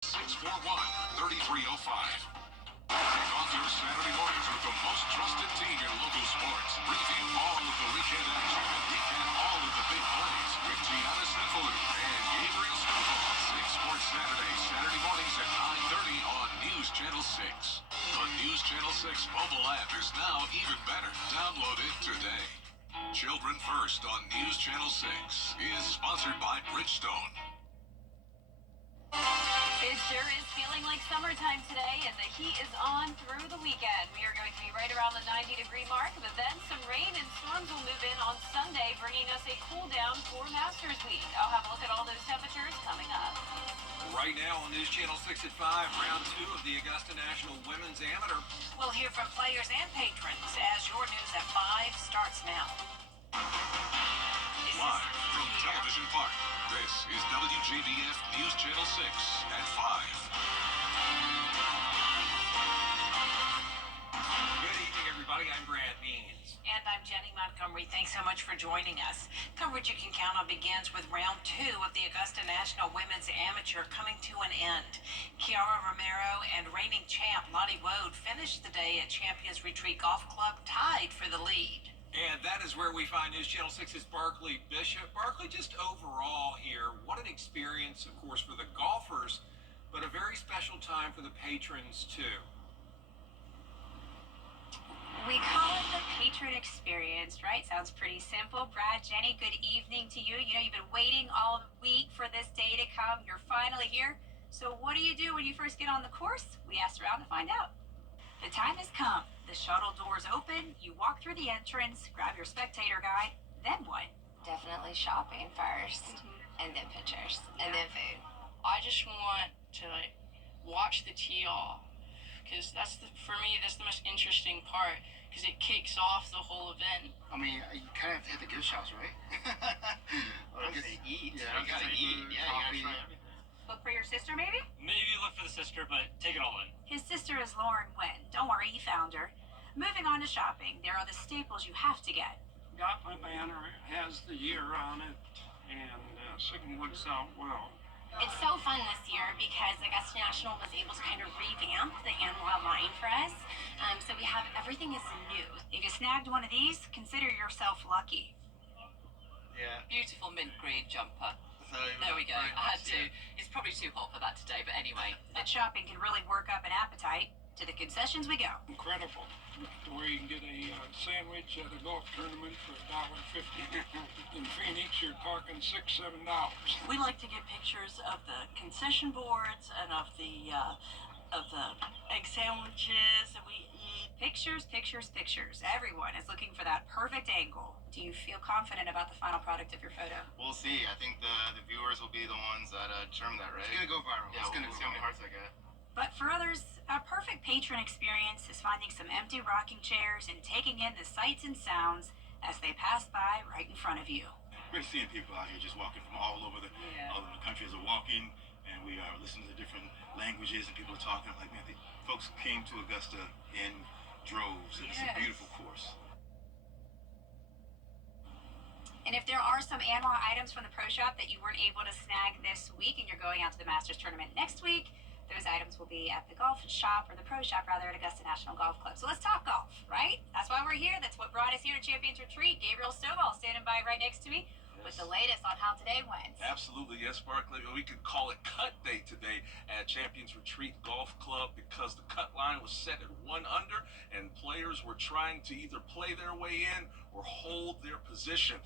641-3305. Kick off your Saturday mornings with the most trusted team in local sports. Preview all of the weekend action and recap all of the big plays with Gianna Stefalou and Gabriel Stovall. 6 Sports Saturday, Saturday mornings at 9:30 on News Channel 6. The News Channel 6 mobile app is now even better. Download it today. Children First on News Channel 6 is sponsored by Bridgestone. It sure is feeling like summertime today, and the heat is on through the weekend. We are going to be right around the 90-degree mark, but then some rain and storms will move in on Sunday, bringing us a cool down for Masters Week. I'll have a look at all those temperatures coming up. Right now on News Channel 6 at 5, round 2 of the Augusta National Women's Amateur. We'll hear from players and patrons as your news at 5 starts now. Live from Television Park, this is WJBF News Channel 6 at 5. Good evening, everybody. I'm Brad Means. And I'm Jenny Montgomery. Thanks so much for joining us. Coverage you can count on begins with round 2 of the Augusta National Women's Amateur coming to an end. Kiara Romero and reigning champ Lottie Woad finished the day at Champions Retreat Golf Club tied for the lead. And that is where we find News Channel 6's Barkley Bishop. Barkley, just overall here, what an experience, of course, for the golfers, but a very special time for the patrons, too. We call it the patron experience, right? Sounds pretty simple. Brad, Jenny, good evening to you. You know, you've been waiting all week for this day to come. You're finally here. So what do you do when you first get on the course? We asked around to find out. The time has come. The shuttle doors open. You walk through the entrance, grab your spectator guide. Then what? Definitely shopping first, and then pictures, and then food. I just want to watch the tee off, because for me that's the most interesting part, because it kicks off the whole event. I mean, you kind of have to hit the gift shops, right? I guess eat. Yeah, you gotta eat. Yeah, you gotta try everything. Look for your sister, maybe? Maybe look for the sister, but take it all in. His sister is Lauren Nguyen. Don't worry, he found her. Moving on to shopping, there are the staples you have to get. Got my banner, has the year on it, and Sigmund works out well. It's so fun this year because Augusta National was able to kind of revamp the Anwar line for us, so we have everything is new. If you snagged one of these, consider yourself lucky. Yeah. Beautiful mint green jumper. So, There we go. I had to. yeah. It's probably too hot for that today, but anyway. That shopping can really work up an appetite. To the concessions we go. Incredible. To where you can get a sandwich at a golf tournament for $1.50. In Phoenix, you're talking $6, $7. We like to get pictures of the concession boards and of the egg sandwiches that we eat. Pictures, pictures, pictures. Everyone is looking for that perfect angle. Do you feel confident about the final product of your photo? We'll see. I think the viewers will be the ones that determine that, right? It's gonna go viral. Yeah, It's gonna see how many hearts I get. But for others, a perfect patron experience is finding some empty rocking chairs and taking in the sights and sounds as they pass by right in front of you. We're seeing people out here just walking from all over the country as they're walking, and we are listening to different languages and people are talking. Like, man, the folks came to Augusta in droves, and it's a beautiful course. And if there are some Anwar items from the Pro Shop that you weren't able to snag this week and you're going out to the Masters Tournament next week, those items will be at the golf shop, or the Pro Shop rather, at Augusta National Golf Club. So let's talk golf, right? That's why we're here. That's what brought us here to Champions Retreat. Gabriel Stovall standing by right next to me with the latest on how today went. Absolutely, yes, Barkley. We could call it cut day today at Champions Retreat Golf Club because the cut line was set at 1 under, and players were trying to either play their way in or hold their position.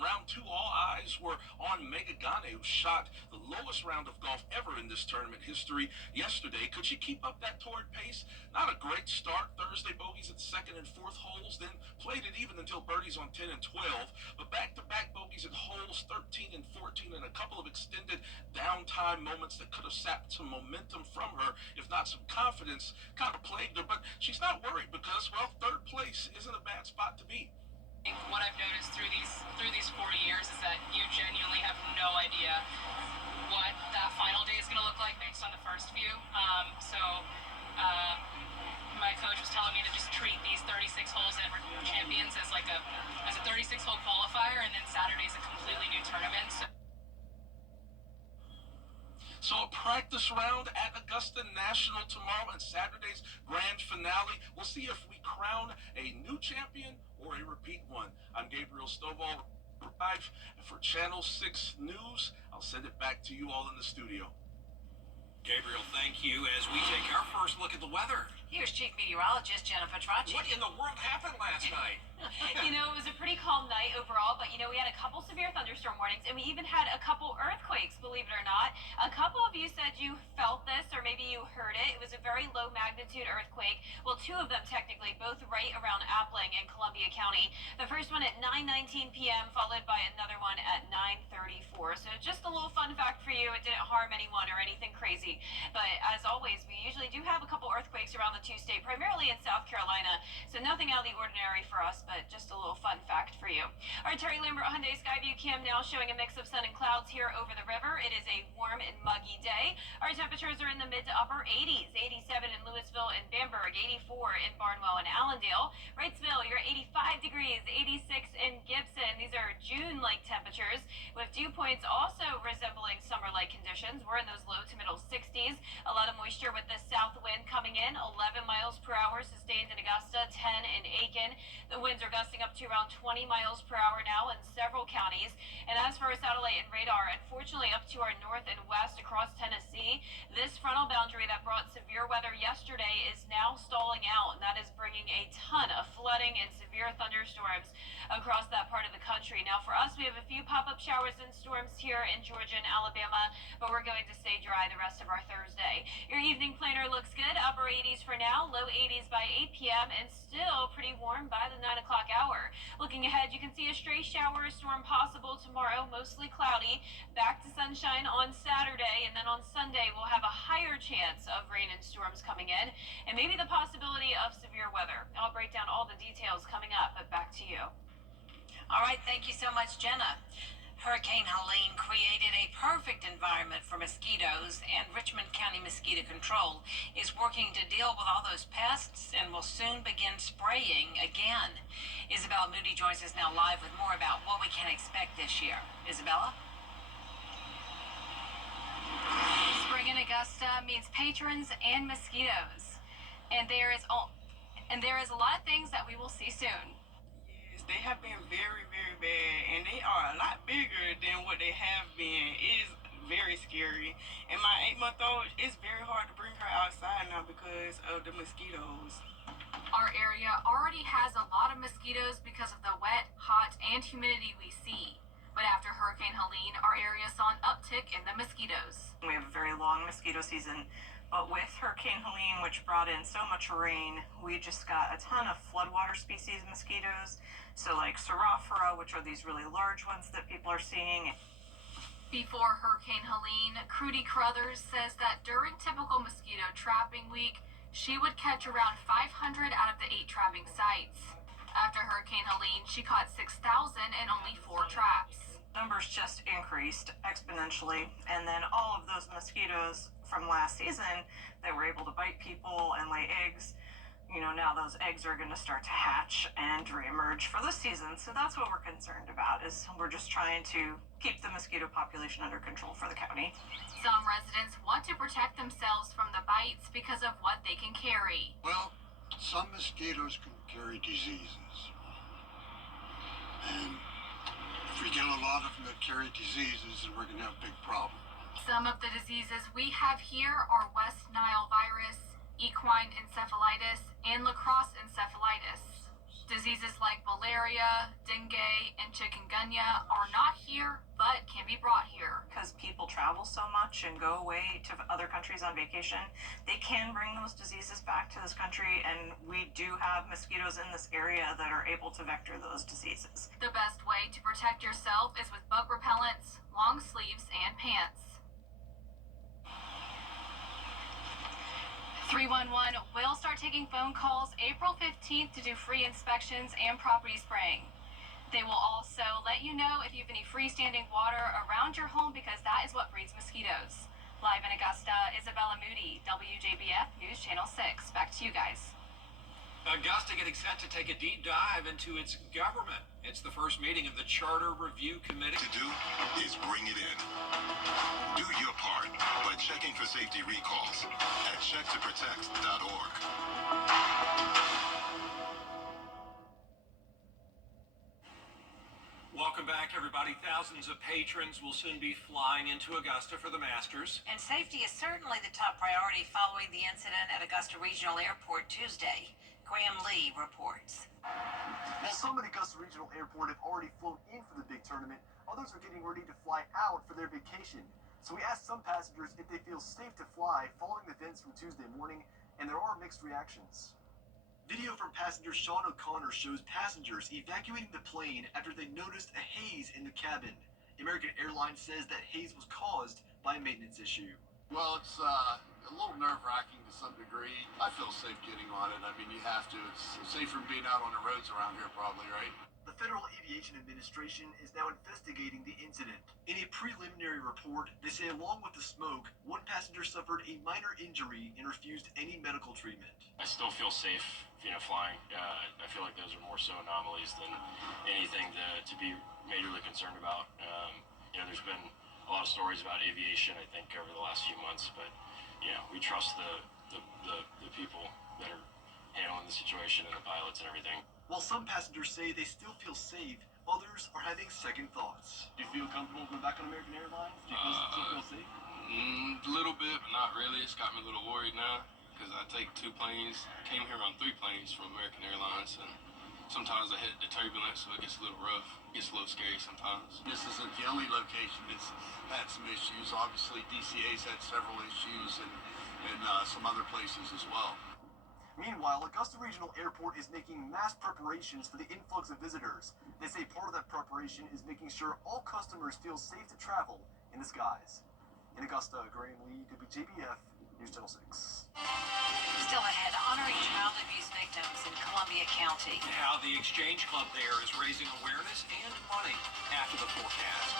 Round 2, all eyes were on Megan Gane, who shot the lowest round of golf ever in this tournament history yesterday. Could she keep up that torrid pace? Not a great start. Thursday bogeys at the 2nd and 4th holes, then played it even until birdies on 10 and 12. But back-to-back bogeys at holes 13 and 14, and a couple of extended downtime moments that could have sapped some momentum from her, if not some confidence, kind of plagued her. But she's not worried because, well, 3rd place isn't a bad spot to be. What I've noticed through these 4 years is that you genuinely have no idea what that final day is going to look like based on the first few. My coach was telling me to just treat these 36 holes at Champions as a 36-hole qualifier, and then Saturday's a completely new tournament. So a practice round at Augusta National tomorrow and Saturday's grand finale. We'll see if we crown a new champion or a repeat one. I'm Gabriel Stovall, live for Channel 6 News. I'll send it back to you all in the studio. Gabriel, thank you. As we take our first look at the weather. Here's Chief Meteorologist Jennifer Tracci. What in the world happened last night? You know, it was a pretty calm night overall, but, you know, we had a couple severe thunderstorm warnings, and we even had a couple earthquakes, believe it or not. A couple of you said you felt this, or maybe you heard it. It was a very low magnitude earthquake. Well, two of them technically, both right around Appling in Columbia County. The first one at 9:19 p.m., followed by another one at 9:34. So just a little fun fact for you, it didn't harm anyone or anything crazy. But as always, we usually do have a couple earthquakes around the two-state, primarily in South Carolina. So nothing out of the ordinary for us, but just a little fun fact for you. All right, Terry Lambert Hyundai Skyview Cam now showing a mix of sun and clouds here over the river. It is a warm and muggy day. Our temperatures are in the mid to upper 80s. 87 in Louisville and Bamberg, 84 in Barnwell and Allendale. Wrightsville, you're 85 degrees, 86 in Gibson. These are June-like temperatures, with dew points also resembling summer-like conditions. We're in those low to middle 60s. A lot of moisture with the south wind coming in, 11 miles per hour sustained in Augusta, 10 in Aiken. The winds are gusting up to around 20 miles per hour now in several counties. And as for our satellite and radar, unfortunately up to our north and west across Tennessee, this frontal boundary that brought severe weather yesterday is now stalling out, and that is bringing a ton of flooding and severe thunderstorms across that part of the country. Now for us, we have a few pop-up showers and storms here in Georgia and Alabama, but we're going to stay dry the rest of our Thursday. Your evening planner looks good, upper 80s for now, low 80s by 8 p.m., and still pretty warm by the 9 o'clock hour. Looking ahead, you can see a stray shower or storm possible tomorrow, mostly cloudy. Back to sunshine on Saturday, and then on Sunday we'll have a higher chance of rain and storms coming in, and maybe the possibility of severe weather. I'll break down all the details coming up, but back to you. All right, thank you so much, Jenna. Hurricane Helene created a perfect environment for mosquitoes, and Richmond County Mosquito Control is working to deal with all those pests and will soon begin spraying again. Isabella Moody joins us now live with more about what we can expect this year. Isabella? Spring in Augusta means patrons and mosquitoes, and there is a lot of things that we will see soon. They have been very, very bad, and they are a lot bigger than what they have been. It is very scary. And my 8-month-old, it's very hard to bring her outside now because of the mosquitoes. Our area already has a lot of mosquitoes because of the wet, hot, and humidity we see. But after Hurricane Helene, our area saw an uptick in the mosquitoes. We have a very long mosquito season, but with Hurricane Helene, which brought in so much rain, we just got a ton of floodwater species mosquitoes. So like Serophora, which are these really large ones that people are seeing. Before Hurricane Helene, Crudy Crothers says that during typical mosquito trapping week, she would catch around 500 out of the 8 trapping sites. After Hurricane Helene, she caught 6,000 in only 4 traps. Numbers just increased exponentially, and then all of those mosquitoes from last season that were able to bite people and lay eggs, you know, now those eggs are going to start to hatch and reemerge for this season. So that's what we're concerned about, is we're just trying to keep the mosquito population under control for the county. Some residents want to protect themselves from the bites because of what they can carry. Well, some mosquitoes can carry diseases. And if we get a lot of them that carry diseases, then we're going to have a big problem. Some of the diseases we have here are West Nile virus, equine encephalitis, and lacrosse encephalitis. Diseases like malaria, dengue, and chikungunya are not here, but can be brought here. Because people travel so much and go away to other countries on vacation, they can bring those diseases back to this country, and we do have mosquitoes in this area that are able to vector those diseases. The best way to protect yourself is with bug repellents, long sleeves, and pants. 311 will start taking phone calls April 15th to do free inspections and property spraying. They will also let you know if you have any freestanding water around your home, because that is what breeds mosquitoes. Live in Augusta, Isabella Moody, WJBF News Channel 6. Back to you guys. Augusta getting set to take a deep dive into its government. It's the first meeting of the Charter Review Committee. To do is bring it in. Do your part by checking for safety recalls at checktoprotect.org. Welcome back, everybody. Thousands of patrons will soon be flying into Augusta for the Masters. And safety is certainly the top priority following the incident at Augusta Regional Airport Tuesday. Graham Lee reports. While some at Augusta Regional Airport have already flown in for the big tournament, others are getting ready to fly out for their vacation. So we asked some passengers if they feel safe to fly following the events from Tuesday morning, and there are mixed reactions. Video from passenger Sean O'Connor shows passengers evacuating the plane after they noticed a haze in the cabin. American Airlines says that haze was caused by a maintenance issue. Well, it's a little nerve-wracking to some degree. I feel safe getting on it. I mean, you have to. It's safer than being out on the roads around here, probably, right? The Federal Aviation Administration is now investigating the incident. In a preliminary report, they say along with the smoke, one passenger suffered a minor injury and refused any medical treatment. I still feel safe, flying. I feel like those are more so anomalies than anything to be majorly concerned about. There's been a lot of stories about aviation, I think, over the last few months, but we trust the people that are handling the situation and the pilots and everything. While some passengers say they still feel safe, others are having second thoughts. Do you feel comfortable going back on American Airlines? Do you still feel safe? A little bit, but not really. It's got me a little worried now because I take 2 planes. Came here on 3 planes from American Airlines, and sometimes I hit the turbulence, so it gets a little rough. It gets a little scary sometimes. This isn't the only location that's had some issues. Obviously, DCA's had several issues and some other places as well. Meanwhile, Augusta Regional Airport is making mass preparations for the influx of visitors. They say part of that preparation is making sure all customers feel safe to travel in the skies. In Augusta, Graham Lee, WJBF, News Channel 6. Still ahead, honoring child abuse victims in Columbia County. How the Exchange Club there is raising awareness and money after the forecast.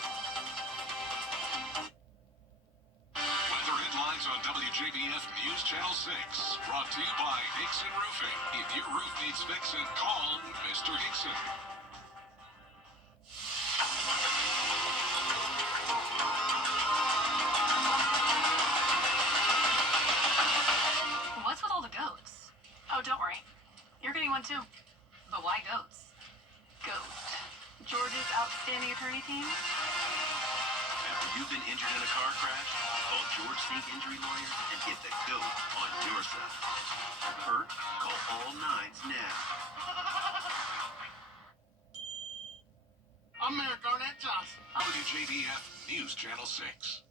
Weather headlines on WJBF News Channel 6. Brought to you by Hickson Roofing. If your roof needs fixing, call Mr. Hickson. What's with all the goats? Oh, don't worry. You're getting one too. But why goats? Goat. Georgia's outstanding attorney team? After you've been injured in a car crash, call George Sink Injury Lawyers and get the GOAT on your side. Hurt? Call all 9s now. I'm Mayor Garnett Johnson. WJBF News Channel 6.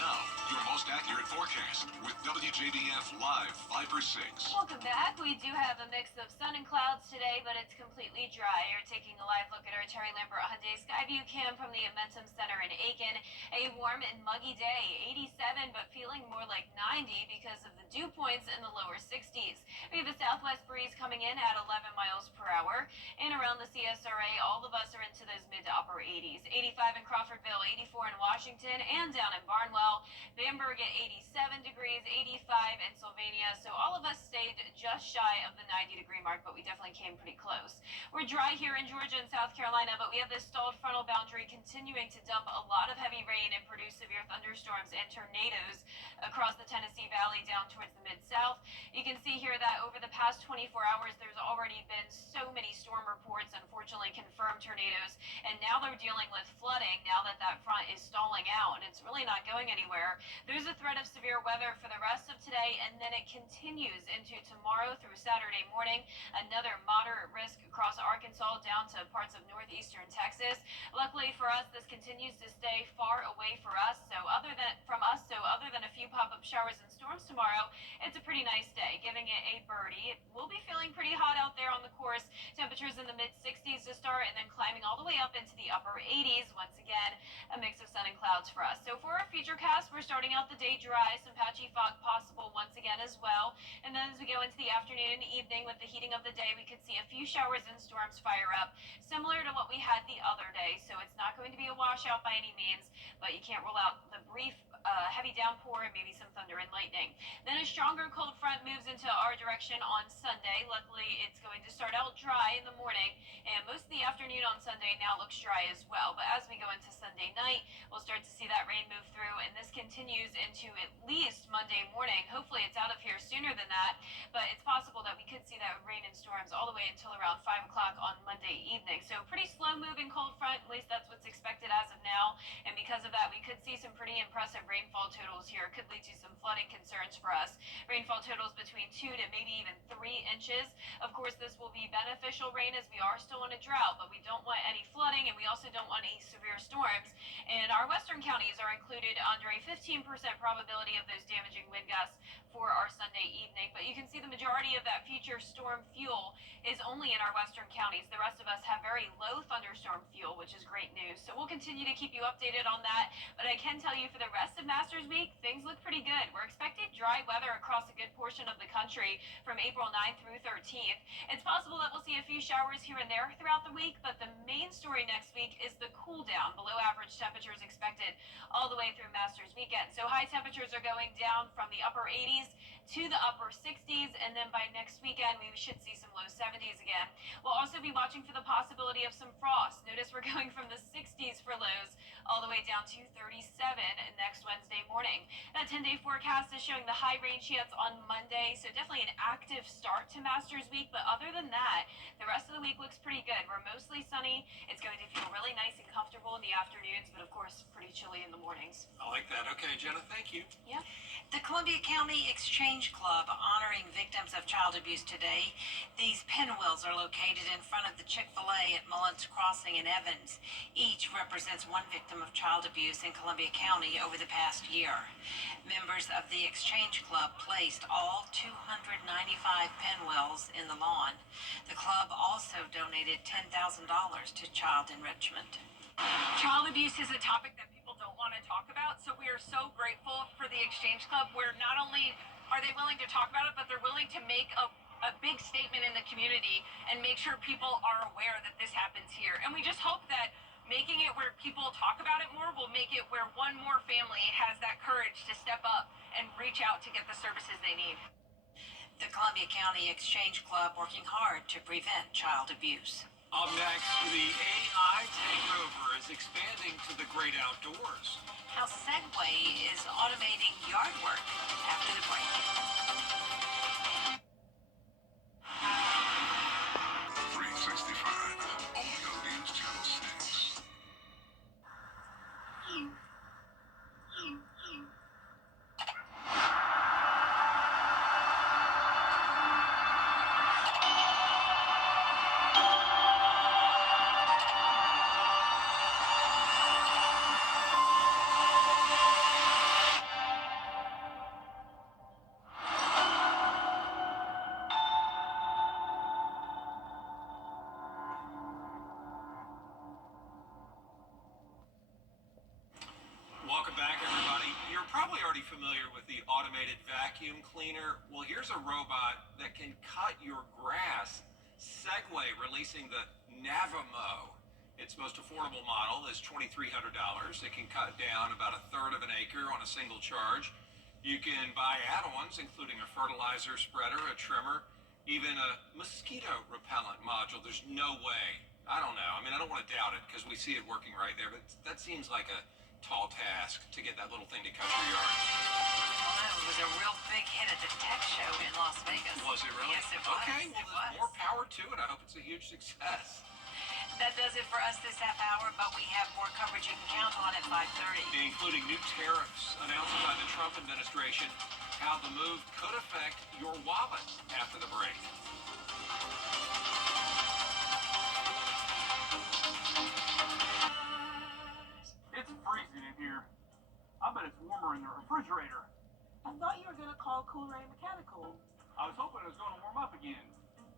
Now, your most accurate forecast with WJBF Live 5 for 6. Welcome back. We do have a mix of sun and clouds today, but it's completely dry. You're taking a live look at our Terry Lambert Hyundai Skyview Cam from the Momentum Center in Aiken. A warm and muggy day, 87, but feeling more like 90 because of the dew points in the lower 60s. We have a southwest breeze coming in at 11 miles per hour. And around the CSRA, all of us are into those mid to upper 80s. 85 in Crawfordville, 84 in Washington, and down in Barnwell. Bamberg at 87 degrees, 85 in Sylvania. So all of us stayed just shy of the 90-degree mark, but we definitely came pretty close. We're dry here in Georgia and South Carolina, but we have this stalled frontal boundary continuing to dump a lot of heavy rain and produce severe thunderstorms and tornadoes across the Tennessee Valley down towards the Mid-South. You can see here that over the past 24 hours, there's already been so many storm reports, unfortunately confirmed tornadoes, and now they're dealing with flooding now that that front is stalling out, and it's really not going anywhere. There's a threat of severe weather for the rest of today, and then it continues into tomorrow through Saturday morning. Another moderate risk across Arkansas down to parts of northeastern Texas. Luckily for us, this continues to stay far away from us, so other than a few pop-up showers and storms tomorrow, it's a pretty nice day, giving it a birdie. We'll be feeling pretty hot out there on the course. Temperatures in the mid-60s to start, and then climbing all the way up into the upper 80s. Once again, a mix of sun and clouds for us. So for our futurecast, we're starting out the day dry, some patchy fog possible once again as well. And then as we go into the afternoon and evening with the heating of the day, we could see a few showers and storms fire up, similar to what we had the other day. So it's not going to be a washout by any means, but you can't rule out the brief heavy downpour and maybe some thunder and lightning. Then a stronger cold front moves into our direction on Sunday. Luckily, it's going to start out dry in the morning, and most of the afternoon on Sunday now looks dry as well. But as we go into Sunday night, we'll start to see that rain move through, and this continues into at least Monday morning. Hopefully, it's out of here sooner than that, but it's possible that we could see that rain and storms all the way until around 5 o'clock on Monday evening. So pretty slow moving cold front, at least that's what's expected as of now. And because of that, we could see some pretty impressive rainfall totals here. It could lead to some flooding concerns for us. Rainfall totals between 2 to maybe even 3 inches. Of course, this will be beneficial rain as we are still in a drought, but we don't want any flooding and we also don't want any severe storms. And our western counties are included under a 15% probability of those damaging wind gusts for our Sunday evening. But you can see the majority of that future storm fuel is only in our western counties. The rest of us have very low thunderstorm fuel, which is great news. So we'll continue to keep you updated on that. But I can tell you for the rest of Masters Week, things look pretty good. We're expecting dry weather across a good portion of the country from April 9th through 13th. It's possible that we'll see a few showers here and there throughout the week, but the main story next week is the cool down. Below average temperatures expected all the way through Masters weekend. So high temperatures are going down from the upper 80s to the upper 60s, and then by next weekend we should see some low 70s again. We'll also be watching for the possibility of some frost. Notice we're going from the 60s for lows all the way down to 37 next Wednesday morning. That 10-day forecast is showing the high rain chance on Monday, so definitely an active start to Masters Week, but other than that, the rest of the week looks pretty good. We're mostly sunny. It's going to feel really nice and comfortable in the afternoons, but of course pretty chilly in the mornings. I like that. Okay, Jenna, thank you. Yep. The Columbia County Exchange Club honoring victims of child abuse today. These pinwheels are located in front of the Chick-fil-A at Mullins Crossing in Evans. Each represents one victim of child abuse in Columbia County over the past year. Members of the Exchange Club placed all 295 pinwheels in the lawn. The club also donated $10,000 to child enrichment. Child abuse is a topic that people don't want to talk about, so we are so grateful for the Exchange Club, where not only are they willing to talk about it, but they're willing to make a big statement in the community and make sure people are aware that this happens here. And we just hope that making it where people talk about it more will make it where one more family has that courage to step up and reach out to get the services they need. The Columbia County Exchange Club working hard to prevent child abuse. Up next, the AI takeover is expanding to the great outdoors. How Segway is automating yard work after the break. 365, only on News Channel 6. Welcome back, everybody. You're probably already familiar with the automated vacuum cleaner. Well, here's a robot that can cut your grass. Segway releasing the Navamo. Its most affordable model is $2,300. It can cut down about a third of an acre on a single charge. You can buy add-ons, including a fertilizer spreader, a trimmer, even a mosquito repellent module. There's no way. I don't know. I mean, I don't want to doubt it because we see it working right there, but that seems like a tall task to get that little thing to cut your yard. Well, that was a real big hit at the tech show in Las Vegas. Was it really? Yes, it was. Okay, well, there's more power to it. I hope it's a huge success. That does it for us this half hour, but we have more coverage you can count on at 5:30. Including new tariffs announced by the Trump administration, how the move could affect your wallet after the break. It's freezing in here. I bet it's warmer in the refrigerator. I thought you were going to call Cool Ray Mechanical. I was hoping it was going to warm up again.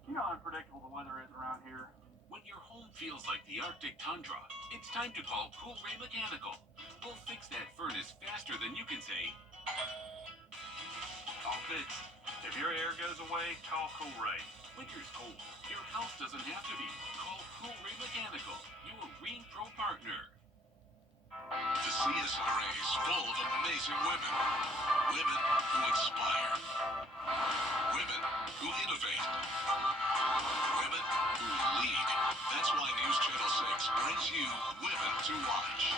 You know how unpredictable the weather is around here. When your home feels like the Arctic tundra, it's time to call Cool Ray Mechanical. We'll fix that furnace faster than you can say, "All fixed." If your air goes away, call Cool Ray. Winter's cold. Your house doesn't have to be. Call Cool Ray Mechanical, your Green Pro partner. CSRA is full of amazing women. Women who inspire. Women who innovate. Women who lead. That's why News Channel 6 brings you Women to Watch.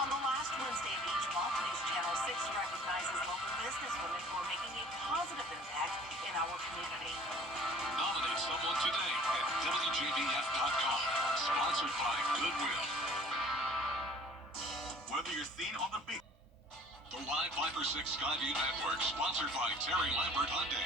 On the last Wednesday of each month, News Channel 6 recognizes local businesswomen who are making a positive impact in our community. Nominate someone today at WJBF.com. Sponsored by Goodwill. Whether you're seen on the beat. The Live 5 or 6 Skyview Network, sponsored by Terry Lambert Hyundai.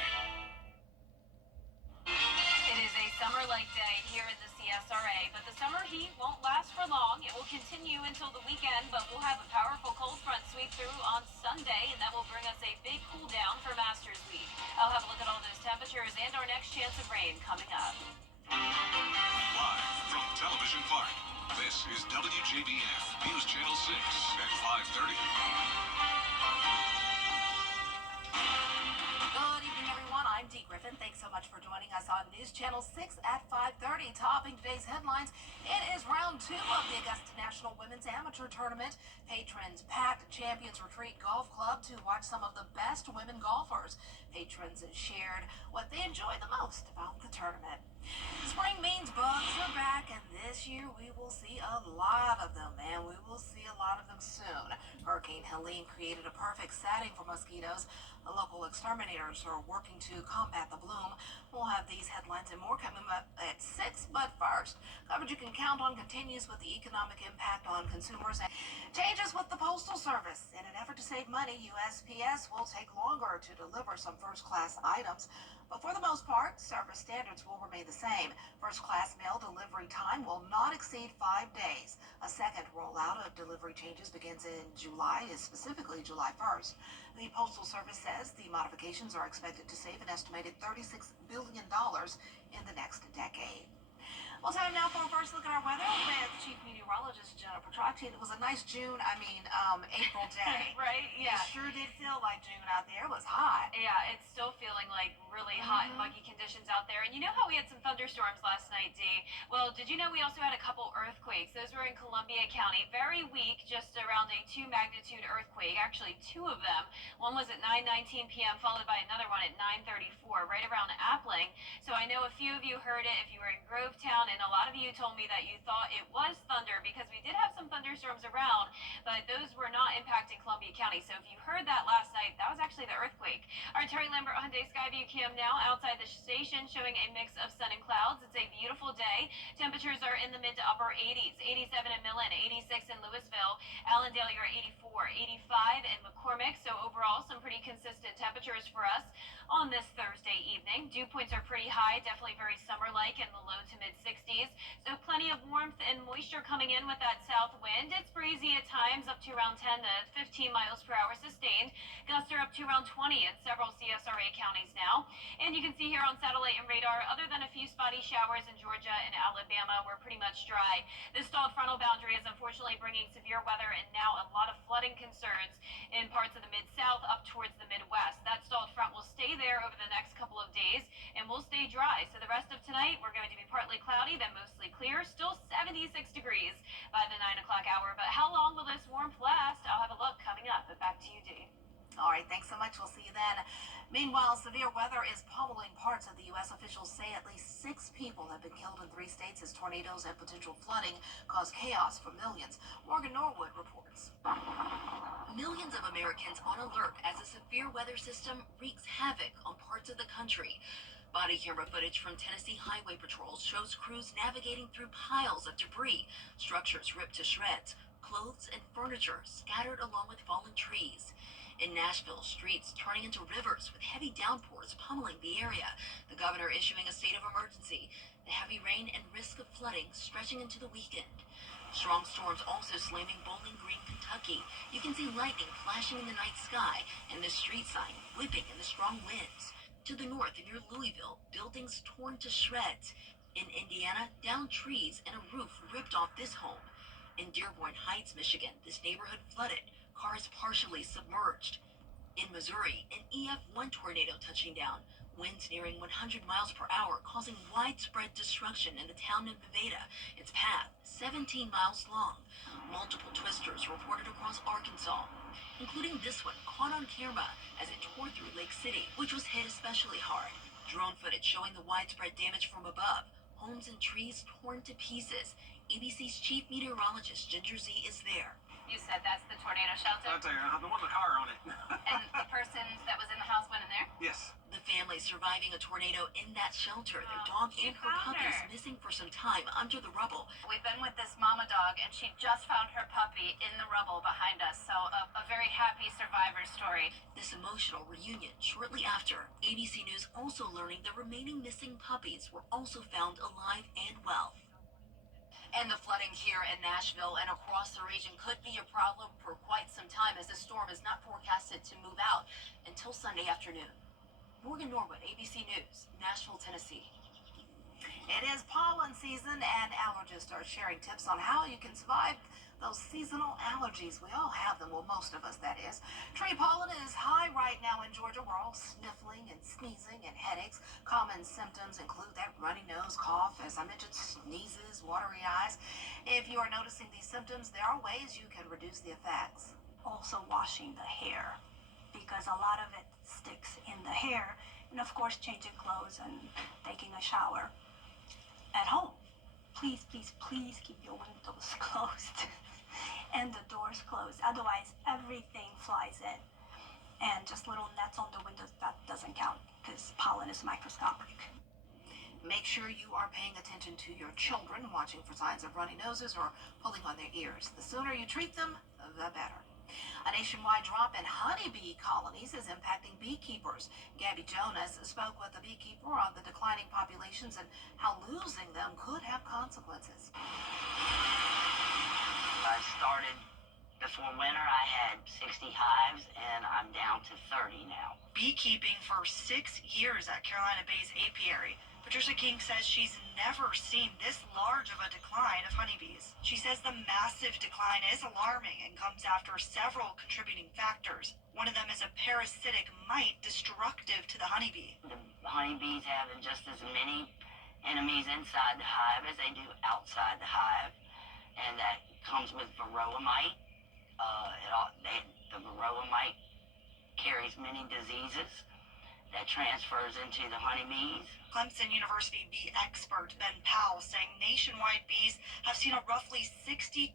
It is a summer-like day here in the CSRA, but the summer heat won't last for long. It will continue until the weekend, but we'll have a powerful cold front sweep through on Sunday, and that will bring us a big cool down for Masters Week. I'll have a look at all those temperatures and our next chance of rain coming up. Live from Television Park, this is WJBF News Channel 6 at 5:30. Good evening, everyone. I'm Dee Griffin. Thanks so much for joining us on News Channel 6 at 5:30. Topping today's headlines, it is round 2 of the Augusta National Women's Amateur Tournament. Patrons packed Champions Retreat Golf Club to watch some of the best women golfers. Patrons shared what they enjoy the most about the tournament. Spring means bugs are back, and this year we will see a lot of them, and we will see a lot of them soon. Hurricane Helene created a perfect setting for mosquitoes. The local exterminators are working to combat the bloom. We'll have these headlines and more coming up at 6, but first, coverage you can count on continues with the economic impact on consumers and changes with the Postal Service. In an effort to save money, USPS will take longer to deliver some first-class items. But for the most part, service standards will remain the same. First-class mail delivery time will not exceed 5 days. A second rollout of delivery changes begins in July, specifically July 1st. The Postal Service says the modifications are expected to save an estimated $36 billion in the next decade. Well, time now for a first look at our weather with Chief Meteorologist Jenna Petracci. It was a nice April day. Right? Yeah. It sure did feel like June out there. It was hot. Yeah, it's still feeling like really hot and muggy conditions out there. And you know how we had some thunderstorms last night, Dee? Well, did you know we also had a couple earthquakes? Those were in Columbia County. Very weak, just around a 2 magnitude earthquake. Actually, 2 of them. One was at 9:19 p.m., followed by another one at 9:34, right around Appling. So I know a few of you heard it if you were in Grovetown, and a lot of you told me that you thought it was thunder because we did have some thunderstorms around, but those were not impacting Columbia County. So if you heard that last night, that was actually the earthquake. Our Terry Lambert Hyundai Skyview cam now outside the station showing a mix of sun and clouds. It's a beautiful day. Temperatures are in the mid to upper 80s. 87 in Millen, 86 in Louisville. Allendale, you're 84, 85 in McCormick. So overall, some pretty consistent temperatures for us on this Thursday evening. Dew points are pretty high, definitely very summer-like in the low to mid 60s. So plenty of warmth and moisture coming in with that south wind. It's breezy at times, up to around 10 to 15 miles per hour sustained. Gusts are up to around 20 in several CSRA counties now. And you can see here on satellite and radar, other than a few spotty showers in Georgia and Alabama, we're pretty much dry. This stalled frontal boundary is unfortunately bringing severe weather and now a lot of flooding concerns in parts of the mid-south up towards the Midwest. That stalled front will stay there over the next couple of days and will stay dry. So the rest of tonight, we're going to be partly cloudy, then mostly clear, still 76 degrees by the 9 o'clock hour. But how long will this warmth last? I'll have a look coming up. But back to you, Dee. All right, thanks so much. We'll see you then. Meanwhile, severe weather is pummeling parts of the U.S. Officials say at least 6 people have been killed in 3 states as tornadoes and potential flooding cause chaos for millions. Morgan Norwood reports. Millions of Americans on alert as a severe weather system wreaks havoc on parts of the country. Body camera footage from Tennessee Highway Patrols shows crews navigating through piles of debris, structures ripped to shreds, clothes and furniture scattered along with fallen trees. In Nashville, streets turning into rivers with heavy downpours pummeling the area. The governor issuing a state of emergency. The heavy rain and risk of flooding stretching into the weekend. Strong storms also slamming Bowling Green, Kentucky. You can see lightning flashing in the night sky and the street sign whipping in the strong winds. To the north, near Louisville, buildings torn to shreds. In Indiana, downed trees and a roof ripped off this home. In Dearborn Heights, Michigan, this neighborhood flooded, cars partially submerged. In Missouri, an EF1 tornado touching down, winds nearing 100 miles per hour, causing widespread destruction in the town of Nevada. Its path, 17 miles long. Multiple twisters reported across Arkansas, including this one caught on camera as it tore through Lake City, which was hit especially hard. Drone footage showing the widespread damage from above, homes and trees torn to pieces. ABC's chief meteorologist Ginger Z is there. You said that's the tornado shelter? That's the one with the car on it. And the person that was in the house went in there? Yes. The family surviving a tornado in that shelter. Their dog and her puppies missing for some time under the rubble. We've been with this mama dog, and she just found her puppy in the rubble behind us. So a very happy survivor story. This emotional reunion shortly after. ABC News also learning the remaining missing puppies were also found alive and well. And the flooding here in Nashville and across the region could be a problem for quite some time, as the storm is not forecasted to move out until Sunday afternoon. Morgan Norwood, ABC News, Nashville, Tennessee. It is pollen season, and allergists are sharing tips on how you can survive those seasonal allergies. We all have them, well, most of us, that is. Tree pollen is high right now in Georgia. We're all sniffling and sneezing and headaches. Common symptoms include that runny nose, cough, as I mentioned, sneezes, watery eyes. If you are noticing these symptoms, there are ways you can reduce the effects. Also washing the hair, because a lot of it sticks in the hair. And of course, changing clothes and taking a shower at home. Please, please, please keep your windows closed and the doors closed. Otherwise, everything flies in. And just little nets on the windows, that doesn't count because pollen is microscopic. Make sure you are paying attention to your children, watching for signs of runny noses or pulling on their ears. The sooner you treat them, the better. A nationwide drop in honeybee colonies is impacting beekeepers. Gabby Jonas spoke with a beekeeper on the declining populations and how losing them could have consequences. I started before winter. I had 60 hives, and I'm down to 30 now. Beekeeping for 6 years at Carolina Bay's apiary. Patricia King says she's never seen this large of a decline of honeybees. She says the massive decline is alarming and comes after several contributing factors. One of them is a parasitic mite destructive to the honeybee. The honeybees have just as many enemies inside the hive as they do outside the hive, and that comes with varroa mite. The varroa mite carries many diseases that transfers into the honeybees. Clemson University bee expert Ben Powell saying nationwide bees have seen a roughly 62%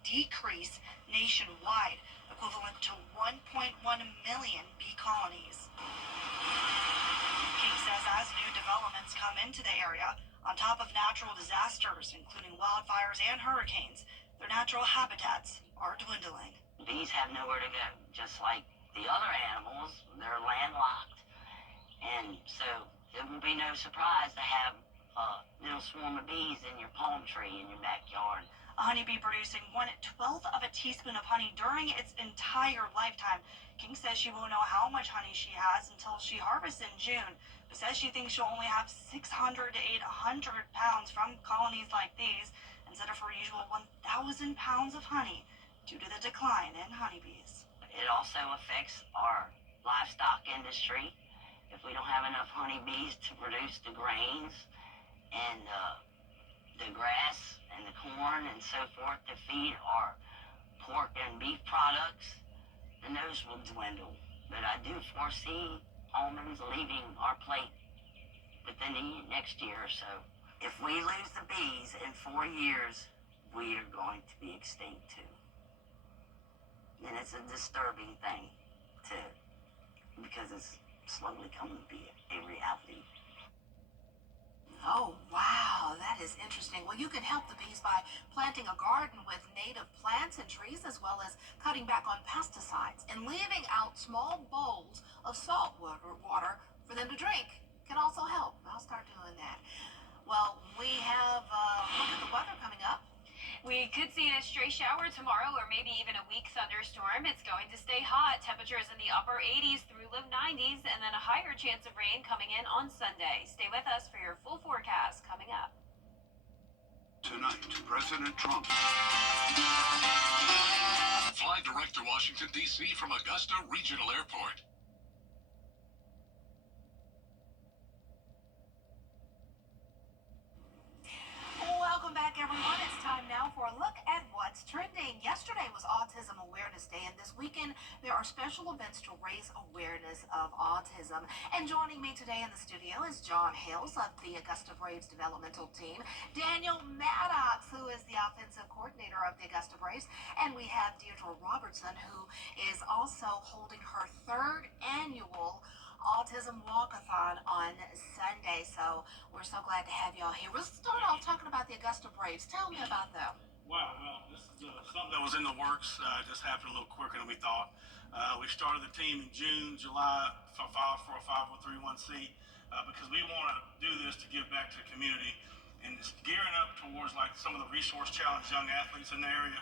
decrease nationwide, equivalent to 1.1 million bee colonies. King says as new developments come into the area, on top of natural disasters, including wildfires and hurricanes, their natural habitats are dwindling. Bees have nowhere to go, just like the other animals. They're landlocked, and so it will be no surprise to have a little swarm of bees in your palm tree in your backyard. A honeybee producing 1/12 of a teaspoon of honey during its entire lifetime. King says she won't know how much honey she has until she harvests in June, but says she thinks she'll only have 600 to 800 pounds from colonies like these instead of her usual 1,000 pounds of honey due to the decline in honeybees. It also affects our livestock industry. If we don't have enough honeybees to produce the grains and the grass and the corn and so forth to feed our pork and beef products, then those will dwindle. But I do foresee almonds leaving our plate within the next year or so. If we lose the bees in 4 years, we are going to be extinct too. And it's a disturbing thing because it's slowly coming to be a reality. Oh, wow, that is interesting. Well, you can help the bees by planting a garden with native plants and trees, as well as cutting back on pesticides and leaving out small bowls of salt water for them to drink can also help. I'll start doing that. Well, we have look at the weather coming up. We could see a stray shower tomorrow or maybe even a weak thunderstorm. It's going to stay hot. Temperatures in the upper 80s through low 90s, and then a higher chance of rain coming in on Sunday. Stay with us for your full forecast coming up. Tonight, President Trump. Fly direct to Washington, D.C. from Augusta Regional Airport. Awareness Day, and this weekend there are special events to raise awareness of autism. And joining me today in the studio is John Hales of the Augusta Braves developmental team, Daniel Maddox, who is the offensive coordinator of the Augusta Braves, and we have Deirdre Robertson, who is also holding her third annual Autism Walkathon on Sunday. So we're so glad to have y'all here. Let's start off talking about the Augusta Braves. Tell me about them. Wow, well, this is something that was in the works. Just happened a little quicker than we thought. We started the team in June, July, filed for a 503(c) because we want to do this to give back to the community, and it's gearing up towards like some of the resource challenged young athletes in the area.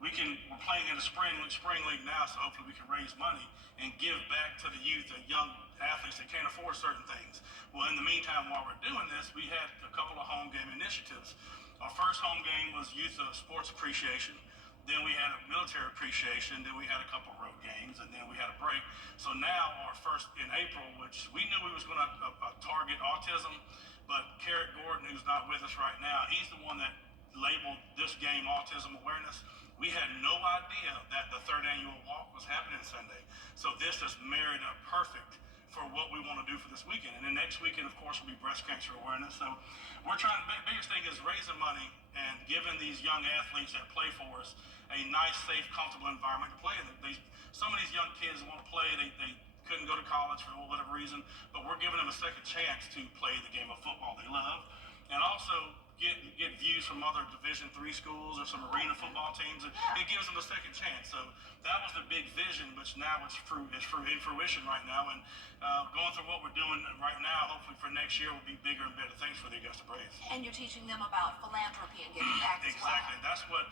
We're playing in the spring league now, so hopefully we can raise money and give back to the youth and young athletes that can't afford certain things. Well, in the meantime, while we're doing this, we had a couple of home game initiatives. Our first home game was youth sports appreciation. Then we had a military appreciation. Then we had a couple road games, and then we had a break. So now our first in April, which we knew we was going to target autism, but Carrot Gordon, who's not with us right now, he's the one that labeled this game Autism Awareness. We had no idea that the third annual walk was happening Sunday. So this has married up perfect for what we want to do for this weekend. And then next weekend, of course, will be breast cancer awareness. So we're trying, the biggest thing is raising money and giving these young athletes that play for us a nice, safe, comfortable environment to play in. Some of these young kids want to play, they couldn't go to college for whatever reason, but we're giving them a second chance to play the game of football they love. And also get views from other Division III schools or some arena football teams. It gives them a second chance. So that was the big vision, which now it's in fruition right now. And going through what we're doing right now, hopefully for next year will be bigger and better things for the Augusta Braves. And you're teaching them about philanthropy and giving back as well. Exactly. That's what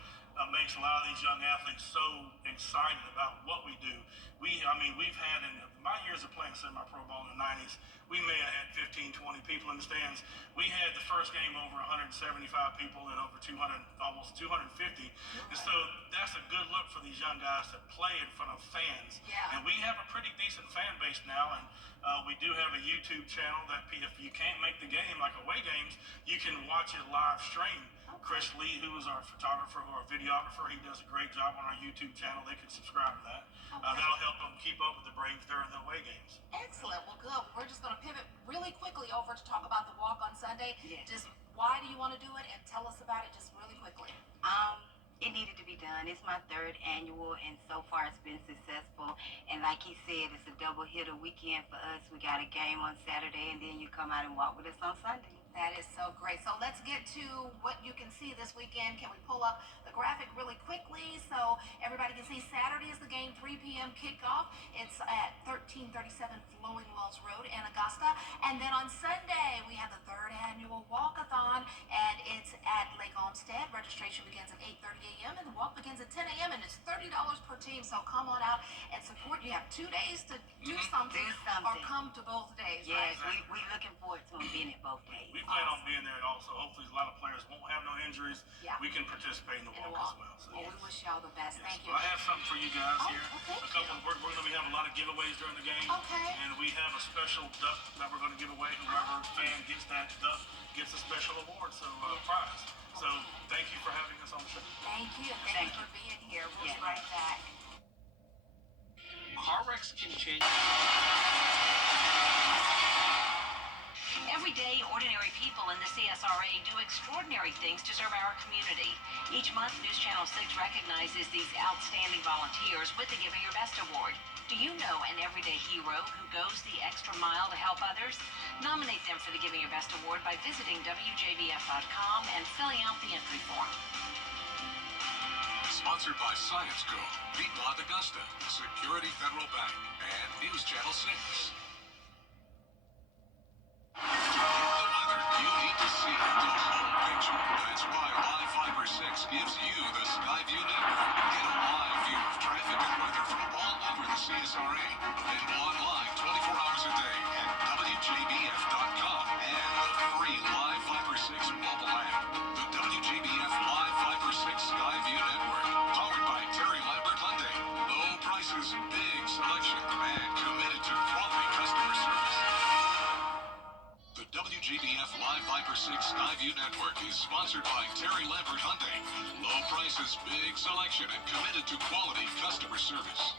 makes a lot of these young athletes so excited about what we do. We've had in my years of playing semi-pro ball in the 90s, we may have had 15, 20 people in the stands. We had the first game over 175 people and over 200, almost 250. And so that's a good look for these young guys to play in front of fans. Yeah. And we have a pretty decent fan base now, and we do have a YouTube channel that if you can't make the game, like away games, you can watch it live stream. Chris Lee, who is our photographer or videographer, he does a great job on our YouTube channel. They can subscribe to that. That'll help them keep up with the Braves during the away games. Excellent. Well, good. We're just going to pivot really quickly over to talk about the walk on Sunday. Yes. Just why do you want to do it, and tell us about it just really quickly. It needed to be done. It's my third annual, and so far it's been successful. And like he said, it's a double hitter weekend for us. We got a game on Saturday, and then you come out and walk with us on Sunday. That is so great. So let's get to what you can see this weekend. Can we pull up the graphic really quickly so everybody can see? Saturday is the game, 3 p.m. kickoff. It's at 1337 Flowing Wells Road in Augusta. And then on Sunday, we have the third annual walkathon, and it's at Lake Olmsted. Registration begins at 8:30 a.m. and the walk begins at 10 a.m. and it's $30 per team. So come on out and support. You have 2 days to do something, or come to both days. Yes, right? we looking forward to being at both days. We plan on being there also. Hopefully a lot of players won't have no injuries. Yeah. We can participate in the walk as well. So, Well, we wish y'all the best. yes. Thank you. Well, I have something for you guys here. Thank A couple. We're going to have a lot of giveaways during the game. Okay. And we have a special duck that we're going to give away. Whoever fan gets that duck gets a special award, so prize. So thank you for having us on the show. Thank you. Thank you for being here. We'll be right back. Car wrecks can change. Every day, ordinary people in the CSRA do extraordinary things to serve our community. Each month, News Channel 6 recognizes these outstanding volunteers with the Giving Your Best Award. Do you know an everyday hero who goes the extra mile to help others? Nominate them for the Giving Your Best Award by visiting WJBF.com and filling out the entry form. Sponsored by Science Co, Beat Lot Augusta, Security Federal Bank, and News Channel 6. The weather you need to see the whole picture. That's why Live Fiber 6 gives you the Skyview network. Get a live view of traffic and weather from all over the CSRA. Available online 24 hours a day at WJBF.com and the free Live Fiber 6 mobile app. The WJBF Live Fiber 6 Skyview network. Powered by Terry Lambert Hyundai. Low prices, big selection, and committed to quality customer service. The WJBF Live Viper 6 Skyview Network is sponsored by Terry Lambert Hyundai. Low prices, big selection, and committed to quality customer service.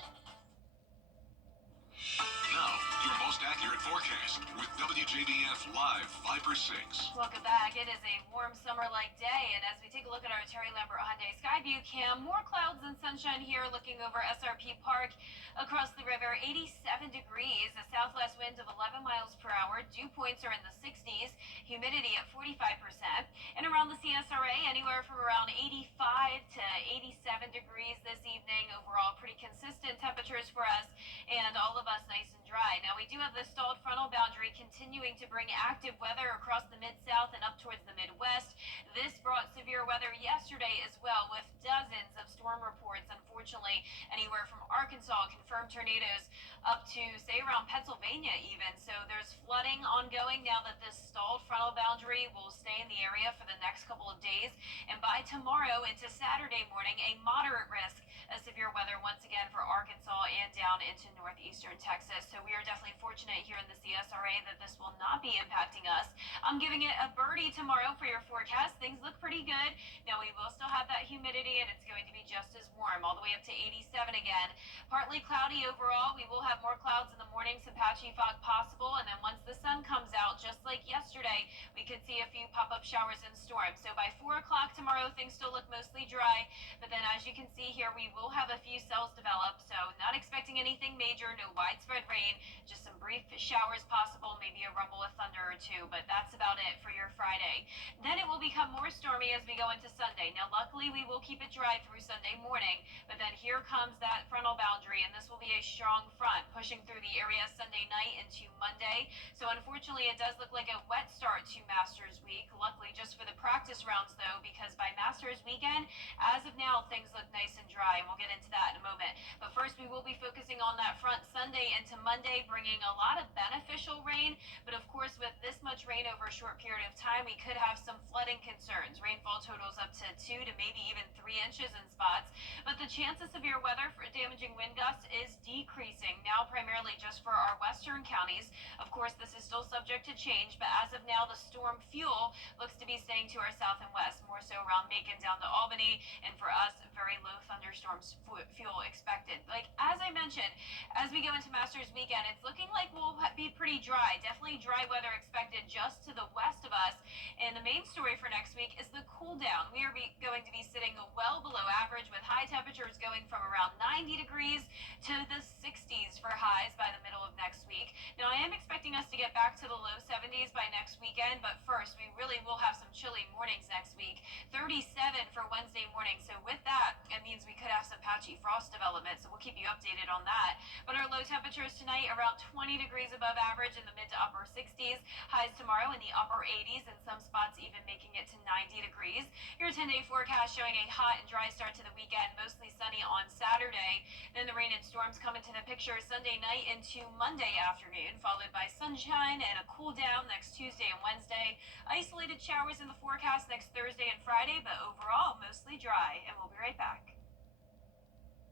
Now, your most accurate forecast with WJBF Live 5/6. Welcome back. It is a warm summer-like day, and as we take a look at our Terry Lambert Hyundai Skyview cam, more clouds and sunshine here looking over SRP Park across the river. 87 degrees, a southwest wind of 11 miles per hour. Dew points are in the 60s, humidity at 45%. And around the CSRA, anywhere from around 85 to 87 degrees this evening. Overall, pretty consistent temperatures for us, and all of us nice and dry. Now, we do have this stalled frontal boundary continuing to bring active weather across the Mid-South and up towards the Midwest. This brought severe weather yesterday as well, with dozens of storm reports, unfortunately, anywhere from Arkansas, confirmed tornadoes, up to, say, around Pennsylvania even. So there's flooding ongoing now that this stalled frontal boundary will stay in the area for the next couple of days. And by tomorrow into Saturday morning, a moderate risk of severe weather once again for Arkansas and down into northeastern Texas. So we are definitely fortunate here in the CSRA that this will not be impacting us. I'm giving it a birdie tomorrow for your forecast. Things look pretty good. Now, we will still have that humidity, and it's going to be just as warm, all the way up to 87 again. Partly cloudy overall. We will have more clouds in the morning, some patchy fog possible, and then once the sun comes out, just like yesterday, we could see a few pop-up showers and storms. So by 4 o'clock tomorrow, things still look mostly dry, but then as you can see here, we will have a few cells develop, so not expecting anything major, no widespread rain, just some brief showers possible, maybe a rumble of thunder or two, but that's about it for your Friday. Then it will become more stormy as we go into Sunday. Now, luckily, we will keep it dry through Sunday morning, but then here comes that frontal boundary, and this will be a strong front pushing through the area Sunday night into Monday. So unfortunately, it does look like a wet start to Masters Week. Luckily, just for the practice rounds, though, because by Masters Weekend, as of now, things look nice and dry, and we'll get into that in a moment. But first, we will be focusing on that front Sunday into Monday, bringing a lot of beneficial rain. But of course, with this much rain over a short period of time, we could have some flooding concerns. Rainfall totals up to 2 to maybe even 3 inches in spots. But the chance of severe weather for damaging wind gusts is decreasing, now primarily just for our western counties. Of course, this is still subject to change, but as of now, the storm fuel looks to be staying to our south and west, more so around Macon down to Albany, and for us, very low thunderstorms fuel expected. Like, as I mentioned, as we go into Masters Weekend, it's looking like we'll be pretty dry. Definitely dry weather expected just to the west of us. And the main story for next week is the cool down. We are going to be sitting well below average, with high temperatures going from around 90 degrees to the 60s for highs by the middle of next week. Now, I am expecting us to get back to the low 70s by next weekend, but first, we really will have some chilly mornings next week. 37 for Wednesday morning. So with that, it means we could have some patchy frost development, so we'll keep you updated on that. But our low temperatures tonight around 20 degrees above average in the mid to upper 60s. Highs tomorrow in the upper 80s, and some spots even making it to 90 degrees. Your 10-day forecast showing a hot and dry start to the weekend, mostly sunny on Saturday. Then the rain and storms come into the picture Sunday night into Monday afternoon, followed by sunshine and a cool down next Tuesday and Wednesday. Isolated showers in the forecast next Thursday and Friday, but overall mostly dry. And we'll be right back.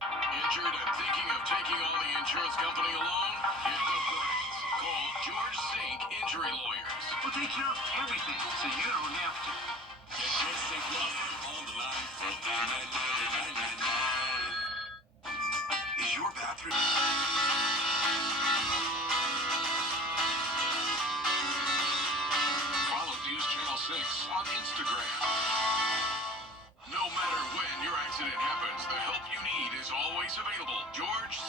Injured and thinking of taking on the insurance company alone? Hit the brakes. Call George Sink Injury Lawyers. We'll take care of everything, so you don't have to. Get George Sink Law Firm on the line for $999.99. Is your bathroom... Follow News Channel 6 on Instagram. No matter when your accident happens, the help you need is always available. George.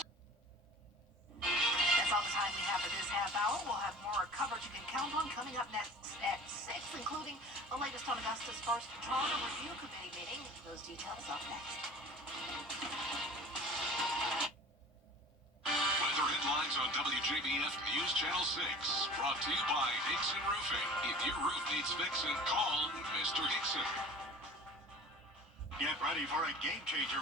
That's all the time we have for this half hour. We'll have more coverage you can count on coming up next at 6, including the latest on Augusta's first Charter Review Committee meeting. Those details up next. Weather headlines on WJBF News Channel 6. Brought to you by Hickson Roofing. If your roof needs fixing, call Mr. Hickson. Get ready for a game changer.